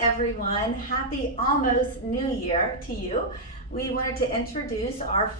everyone. Happy almost New Year to you. We wanted to introduce our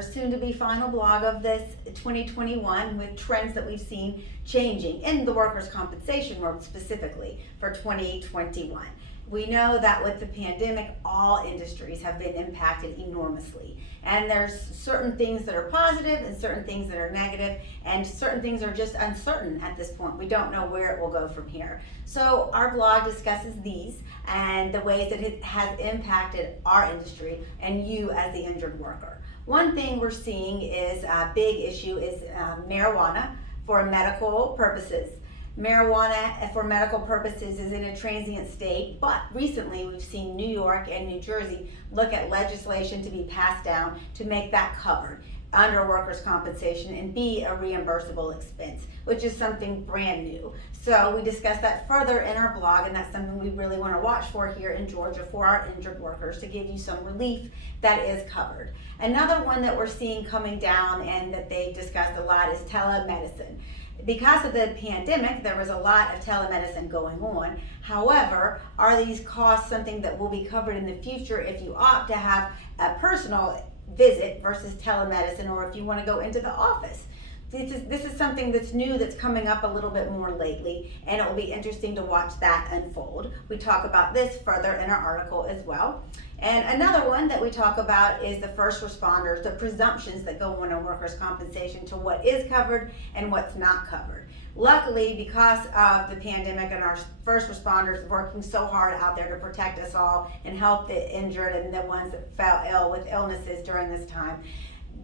soon-to-be final blog of this 2021 with trends that we've seen changing in the workers' compensation world specifically for 2021. We know that with the pandemic, all industries have been impacted enormously. And there's certain things that are positive and certain things that are negative, and certain things are just uncertain at this point. We don't know where it will go from here. So our blog discusses these and the ways that it has impacted our industry and you as the injured worker. One thing we're seeing is a big issue is marijuana for medical purposes. Marijuana for medical purposes is in a transient state, but recently we've seen New York and New Jersey look at legislation to be passed down to make that covered under workers' compensation and be a reimbursable expense, which is something brand new. So we discuss that further in our blog, and that's something we really want to watch for here in Georgia for our injured workers to give you some relief that is covered. Another one that we're seeing coming down and that they discussed a lot is telemedicine. Because of the pandemic, there was a lot of telemedicine going on. However, are these costs something that will be covered in the future if you opt to have a personal visit versus telemedicine, or if you want to go into the office? This is something that's new, that's coming up a little bit more lately, and it will be interesting to watch that unfold. We talk about this further in our article as well. And another one that we talk about is the first responders, the presumptions that go on in workers' compensation to what is covered and what's not covered. Luckily, because of the pandemic and our first responders working so hard out there to protect us all and help the injured and the ones that fell ill with illnesses during this time,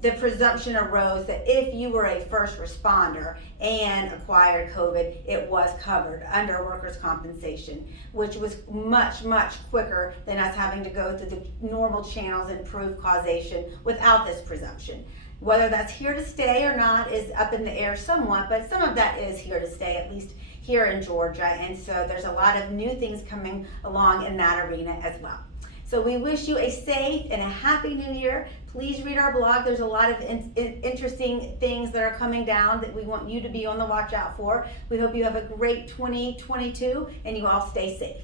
the presumption arose that if you were a first responder and acquired COVID, it was covered under workers' compensation, which was much, much quicker than us having to go through the normal channels and prove causation without this presumption. Whether that's here to stay or not is up in the air somewhat, but some of that is here to stay, at least here in Georgia. And so there's a lot of new things coming along in that arena as well. So we wish you a safe and a happy new year. Please read our blog. There's a lot of interesting things that are coming down that we want you to be on the watch out for. We hope you have a great 2022 and you all stay safe.